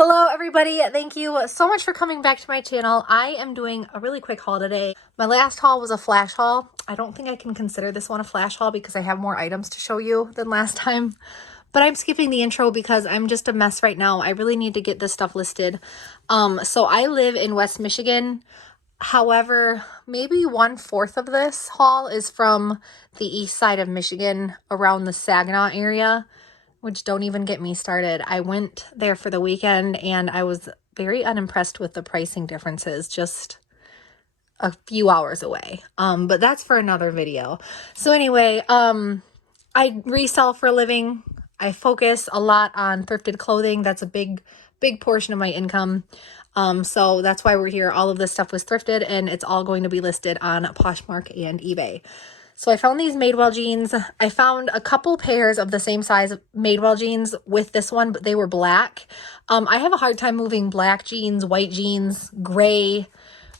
Hello everybody, thank you so much for coming back to my channel. I am doing a really quick haul today. My last haul was a flash haul. I don't think I can consider this one a flash haul because I have more items to show you than last time. But I'm skipping the intro because I'm just a mess right now. I really need to get this stuff listed. So I live in West Michigan. However, maybe 1/4 of this haul is from the east side of Michigan around the Saginaw area. Which don't even get me started. I went there for the weekend and I was very unimpressed with the pricing differences just a few hours away. But that's for another video. So anyway, I resell for a living. I focus a lot on thrifted clothing. That's a big portion of my income. So that's why we're here. All of this stuff was thrifted and it's all going to be listed on Poshmark and eBay. So I found these Madewell jeans. I found a couple pairs of the same size Madewell jeans with this one, but they were black. I have a hard time moving black jeans, white jeans, gray,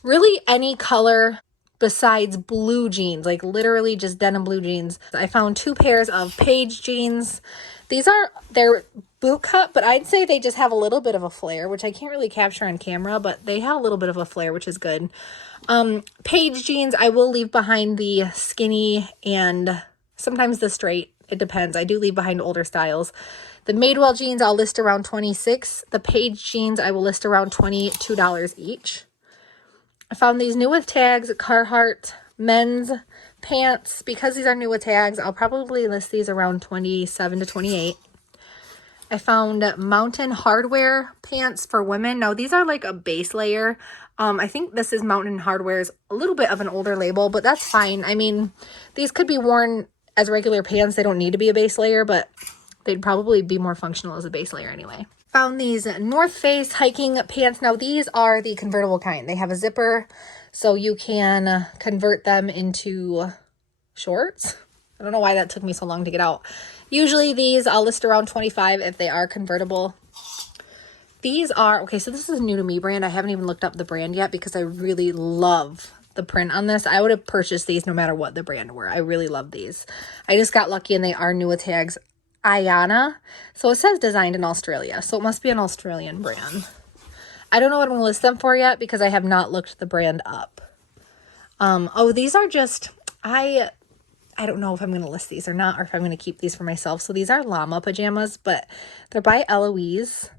really any color besides blue jeans, like literally just denim blue jeans. I found 2 pairs of Paige jeans. They're boot cut, but I'd say they just have a little bit of a flare, which I can't really capture on camera, but they have a little bit of a flare, which is good. Paige jeans, I will leave behind the skinny and sometimes the straight. It depends. I do leave behind older styles. The Madewell jeans, I'll list around $26. The Paige jeans, I will list around $22 each. I found these new with tags, Carhartt men's pants. Because these are new with tags, I'll probably list these around $27 to $28. I found Mountain Hardwear pants for women. Now, these are like a base layer. I think this is Mountain Hardwear's a little bit of an older label, but that's fine. I mean, these could be worn as regular pants. They don't need to be a base layer, but they'd probably be more functional as a base layer anyway. Found these North Face hiking pants. Now, these are the convertible kind. They have a zipper, so you can convert them into shorts. I don't know why that took me so long to get out. Usually these I'll list around $25 if they are convertible. These are, okay, so this is a new to me brand. I haven't even looked up the brand yet because I really love the print on this. I would have purchased these no matter what the brand were. I really love these. I just got lucky and they are new with tags. Ayana. So it says designed in Australia. So it must be an Australian brand. I don't know what I'm going to list them for yet because I have not looked the brand up. Oh, these are just, I don't know if I'm going to list these or not, or if I'm going to keep these for myself. So these are llama pajamas, but they're by Eloise.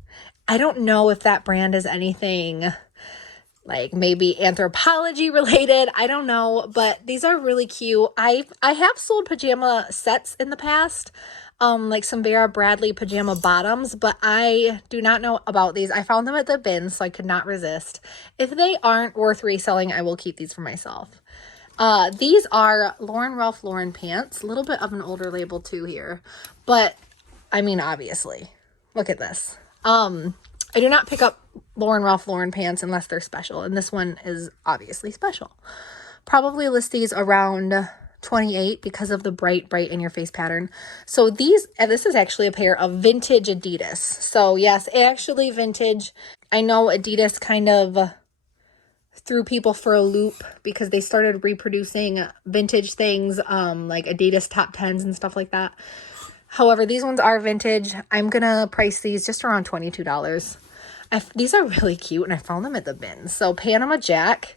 I don't know if that brand is anything like maybe anthropology related. I don't know, but these are really cute. I have sold pajama sets in the past, like some Vera Bradley pajama bottoms, but I do not know about these. I found them at the bin, so I could not resist. If they aren't worth reselling, I will keep these for myself. These are Ralph Lauren pants. A little bit of an older label too here, but I mean, obviously, look at this. I do not pick up Ralph Lauren pants unless they're special, and this one is obviously special. Probably list these around $28 because of the bright in your face pattern. So this is actually a pair of vintage Adidas. So yes, actually vintage. I know Adidas kind of threw people for a loop because they started reproducing vintage things, like Adidas top 10s and stuff like that. However, these ones are vintage. I'm gonna price these just around $22. These are really cute and I found them at the bin. So Panama Jack,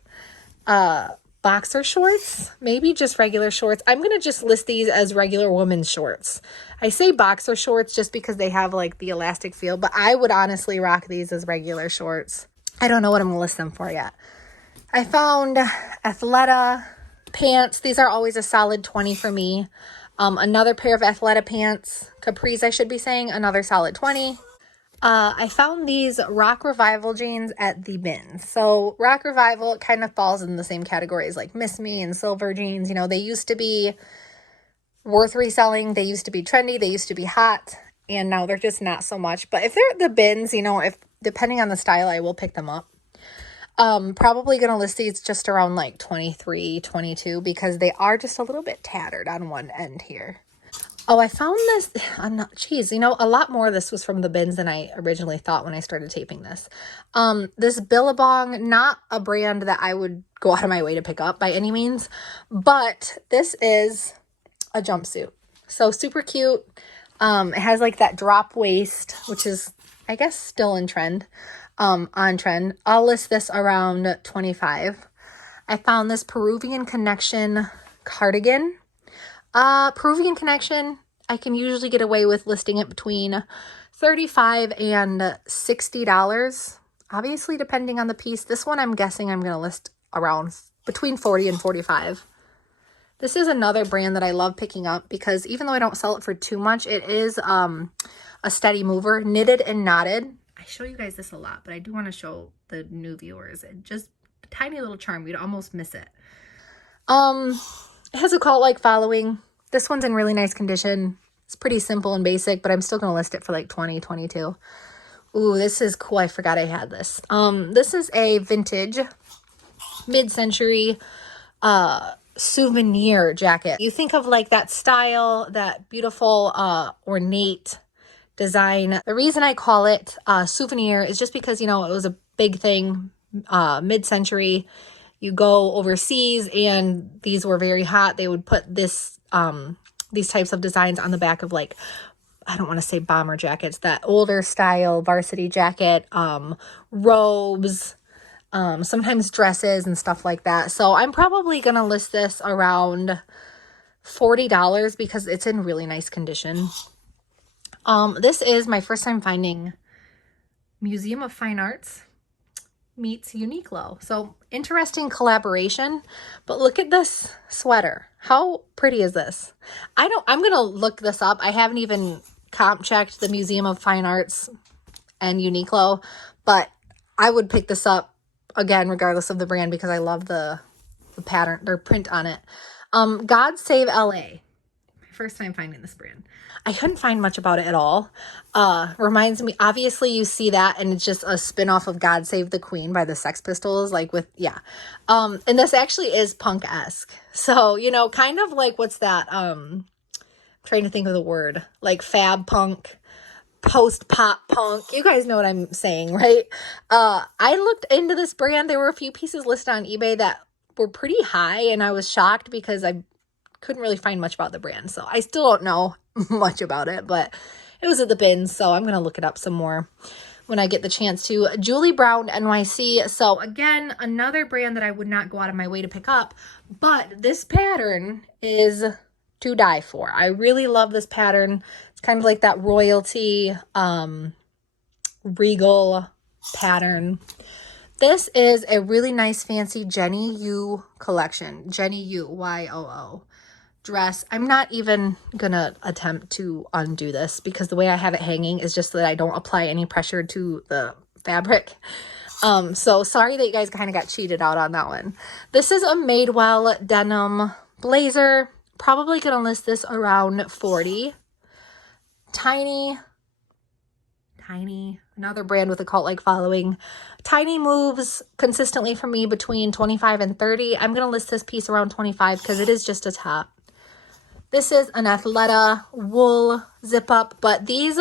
boxer shorts, maybe just regular shorts. I'm gonna just list these as regular women's shorts. I say boxer shorts just because they have like the elastic feel, but I would honestly rock these as regular shorts. I don't know what I'm gonna list them for yet. I found Athleta pants. These are always a solid 20 for me. Another pair of Athleta pants, capris I should be saying, another solid 20. I found these Rock Revival jeans at the bin. So Rock Revival kind of falls in the same category as like Miss Me and Silver jeans. You know, they used to be worth reselling. They used to be trendy. They used to be hot. And now they're just not so much. But if they're at the bins, you know, if depending on the style, I will pick them up. Probably going to list these just around like 23, 22 because they are just a little bit tattered on one end here. Oh, I found this, geez, you know, a lot more of this was from the bins than I originally thought when I started taping this. This Billabong, not a brand that I would go out of my way to pick up by any means, but this is a jumpsuit. So super cute. It has like that drop waist, which is, I guess still in trend, on trend. I'll list this around $25. I found this Peruvian Connection cardigan. Peruvian Connection, I can usually get away with listing it between $35 and $60. Obviously, depending on the piece. This one, I'm guessing I'm going to list around between $40 and $45. This is another brand that I love picking up because even though I don't sell it for too much, it is a steady mover. Knitted and Knotted. I show you guys this a lot, but I do want to show the new viewers. It just a tiny little charm. You'd almost miss it. It has a cult-like following. This one's in really nice condition. It's pretty simple and basic, but I'm still going to list it for like $20, $22. Ooh, this is cool. I forgot I had this. This is a vintage mid-century souvenir jacket. You think of like that style, that beautiful ornate design. The reason I call it souvenir is just because, you know, it was a big thing mid-century. You go overseas and these were very hot. They would put this these types of designs on the back of, like, I don't want to say bomber jackets, that older style varsity jacket, robes, sometimes dresses and stuff like that. So I'm probably going to list this around $40 because it's in really nice condition. This is my first time finding Museum of Fine Arts meets Uniqlo. So interesting collaboration, but look at this sweater. How pretty is this? I'm going to look this up. I haven't even comp checked the Museum of Fine Arts and Uniqlo, but I would pick this up again, regardless of the brand, because I love the pattern, their print on it. God Save LA. First time finding this brand. I couldn't find much about it at all. Reminds me, obviously you see that and it's just a spin-off of God Save the Queen by the Sex Pistols, like with, yeah. And this actually is punk-esque. So, you know, kind of like, what's that? Trying to think of the word, like fab punk, post-pop punk. You guys know what I'm saying, right? I looked into this brand. There were a few pieces listed on eBay that were pretty high and I was shocked because I couldn't really find much about the brand. So I still don't know much about it, but it was at the bins. So I'm going to look it up some more when I get the chance to. Julie Brown NYC. So again, another brand that I would not go out of my way to pick up, but this pattern is to die for. I really love this pattern. It's kind of like that royalty, regal pattern. This is a really nice fancy Jenny U collection. Jenny U, Y-O-O. Dress. I'm not even gonna attempt to undo this because the way I have it hanging is just so that I don't apply any pressure to the fabric. So sorry that you guys kind of got cheated out on that one. This is a Madewell denim blazer. Probably gonna list this around $40. Tiny, another brand with a cult-like following. Tiny moves consistently for me between $25 and $30. I'm gonna list this piece around $25 because it is just a top. This is an Athleta wool zip-up, but these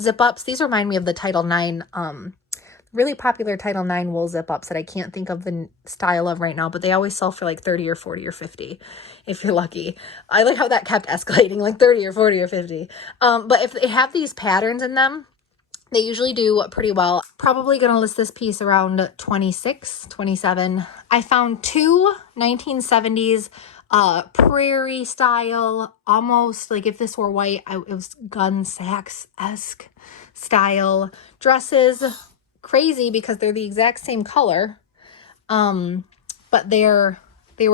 zip-ups, these remind me of the Title IX, really popular Title IX wool zip-ups that I can't think of the style of right now, but they always sell for like 30 or 40 or 50 if you're lucky. I like how that kept escalating, like 30 or 40 or 50. But if they have these patterns in them, they usually do pretty well. Probably going to list this piece around 26, 27. I found two 1970s prairie style, almost like if this were white, it was gun sacks-esque style dresses. Crazy because they're the exact same color, but they were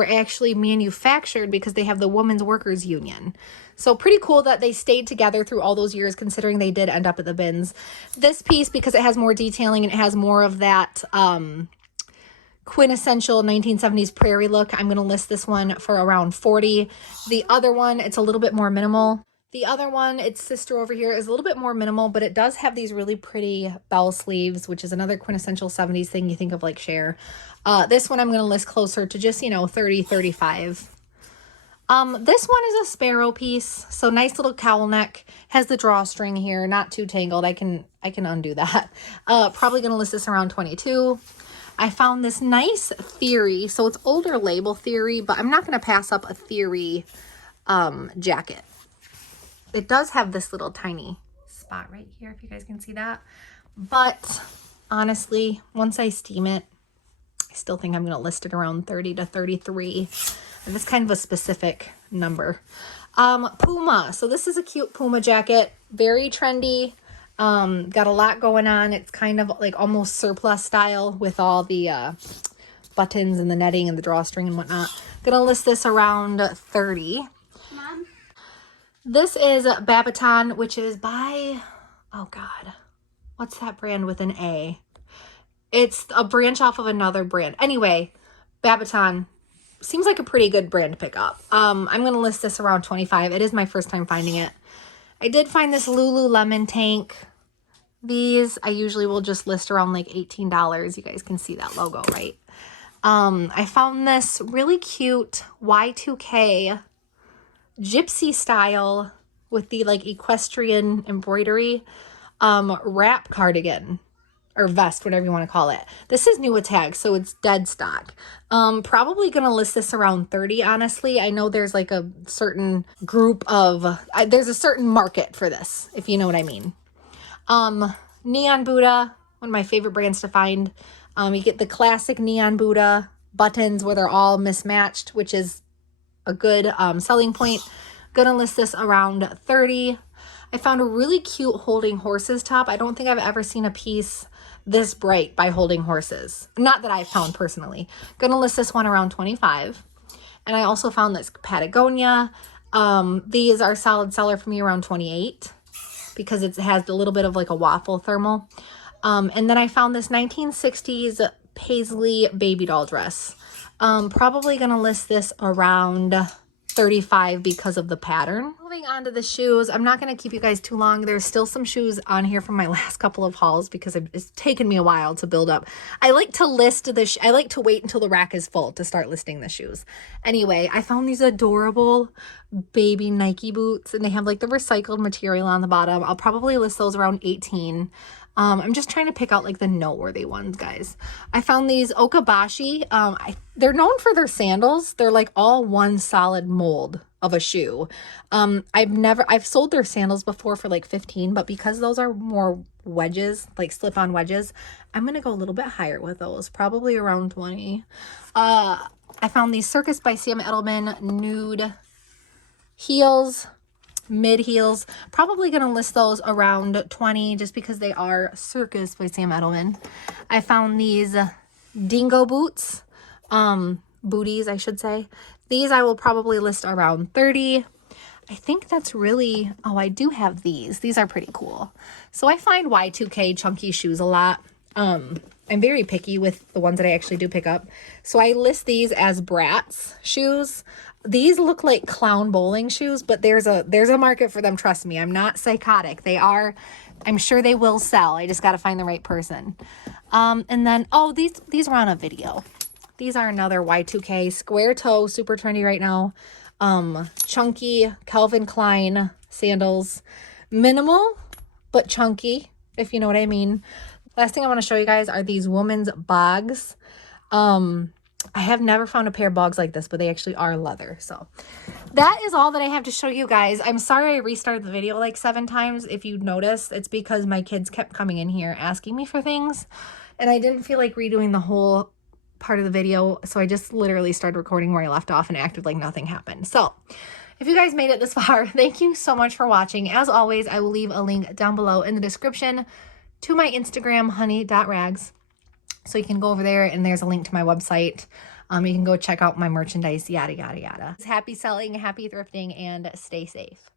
actually manufactured because they have the Women's Workers Union. So pretty cool that they stayed together through all those years, considering they did end up at the bins. This piece, because it has more detailing and it has more of that quintessential 1970s prairie look, I'm going to list this one for around $40. The other one, it's a little bit more minimal. The other one, its sister over here, is a little bit more minimal, but it does have these really pretty bell sleeves, which is another quintessential 70s thing you think of like Cher. This one I'm going to list closer to just, you know, $30, $35. This one is a sparrow piece. So nice little cowl neck, has the drawstring here, not too tangled. I can undo that. Probably going to list this around $22. I found this nice Theory. So it's older label Theory, but I'm not going to pass up a Theory jacket. It does have this little tiny spot right here, if you guys can see that. But honestly, once I steam it, I still think I'm going to list it around 30 to 33. And it's kind of a specific number. Puma. So this is a cute Puma jacket. Very trendy. Got a lot going on. It's kind of like almost surplus style with all the buttons and the netting and the drawstring and whatnot. Gonna list this around 30. Mom. This is Babaton, which is by, oh God, what's that brand with an A? It's a branch off of another brand. Anyway, Babaton seems like a pretty good brand to pick up. I'm going to list this around 25. It is my first time finding it. I did find this Lululemon tank. These I usually will just list around like $18. You guys can see that logo, right? I found this really cute Y2K gypsy style with the like equestrian embroidery wrap cardigan. Or vest, whatever you want to call it. This is new tag, so it's dead stock. Probably gonna list this around 30, honestly. I know there's like a certain group of, there's a certain market for this, if you know what I mean. Neon Buddha, one of my favorite brands to find. You get the classic Neon Buddha buttons where they're all mismatched, which is a good selling point. Gonna list this around 30. I found a really cute Holding Horses top. I don't think I've ever seen a piece this bright by Holding Horses. Not that I've found personally. Gonna list this one around 25. And I also found this Patagonia. These are solid seller for me around 28 because it has a little bit of like a waffle thermal. And then I found this 1960s Paisley baby doll dress. Probably gonna list this around 35 because of the pattern. Moving on to the shoes. I'm not going to keep you guys too long. There's still some shoes on here from my last couple of hauls because it's taken me a while to build up. I like to list I like to wait until the rack is full to start listing the shoes. Anyway, I found these adorable baby Nike boots and they have like the recycled material on the bottom. I'll probably list those around 18. I'm just trying to pick out like the noteworthy ones, guys. I found these Okabashi. They're known for their sandals. They're like all one solid mold of a shoe. I've sold their sandals before for like 15, but because those are more wedges, like slip-on wedges, I'm going to go a little bit higher with those, probably around 20. I found these Circus by Sam Edelman nude heels. Mid heels, probably gonna list those around 20 just because they are Circus by Sam Edelman. I found these dingo boots, booties I should say. These I will probably list around 30. I think that's really, oh, I do have these. These are pretty cool. So I find Y2K chunky shoes a lot. I'm very picky with the ones that I actually do pick up. So I list these as Bratz shoes. These look like clown bowling shoes, but there's a market for them. Trust me, I'm not psychotic. They are, I'm sure they will sell. I just got to find the right person. And then, oh, these were on a video. These are another Y2K square toe, super trendy right now. Chunky Calvin Klein sandals, minimal, but chunky, if you know what I mean. Last thing I want to show you guys are these women's bogs. I have never found a pair of bogs like this, but they actually are leather. So that is all that I have to show you guys. I'm sorry I restarted the video like 7 times. If you noticed, it's because my kids kept coming in here asking me for things and I didn't feel like redoing the whole part of the video. So I just literally started recording where I left off and acted like nothing happened. So if you guys made it this far, thank you so much for watching. As always, I will leave a link down below in the description to my Instagram, honey.rags. So you can go over there and there's a link to my website. You can go check out my merchandise, yada, yada, yada. Happy selling, happy thrifting, and stay safe.